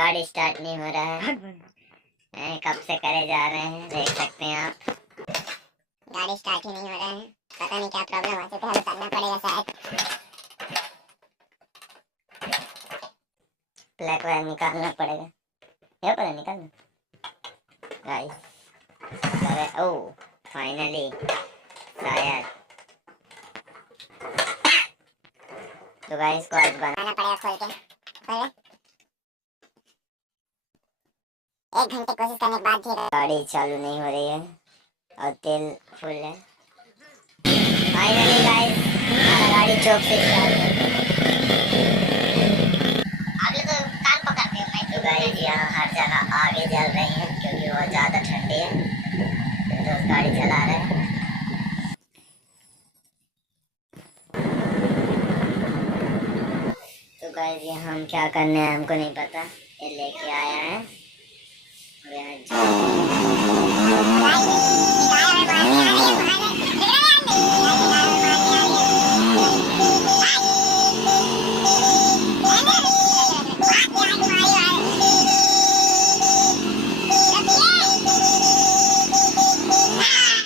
गाड़ी स्टार्ट नहीं हो रहा है। कब से करे जा रहे हैं, देख सकते हैं आप। गाड़ी स्टार्ट ही नहीं हो रहा है, पता नहीं क्या प्रॉब्लम है, तो हमें करना पड़ेगा शायद। ब्लैक वायर निकालना पड़ेगा, ये पता निकालना गाइस। अरे ओ फाइनली शायद। तो गाइस को आज बनाना पड़ेगा खोल के। एक घंटे कोशिश करने के बाद भी गाड़ी चालू नहीं हो रही है और तेल फुल है। फाइनली गाइस हमारा गाड़ी चौक से स्टार्ट है। आगे तो कान पकड़ते हैं। तो गाइस यहाँ हर जगह आगे जल रही है क्योंकि बहुत ज़्यादा ठंडी है, तो गाड़ी चला रहे हैं। तो गाइस ये हम क्या करने हैं हमको नहीं पता, ये लेके आया है।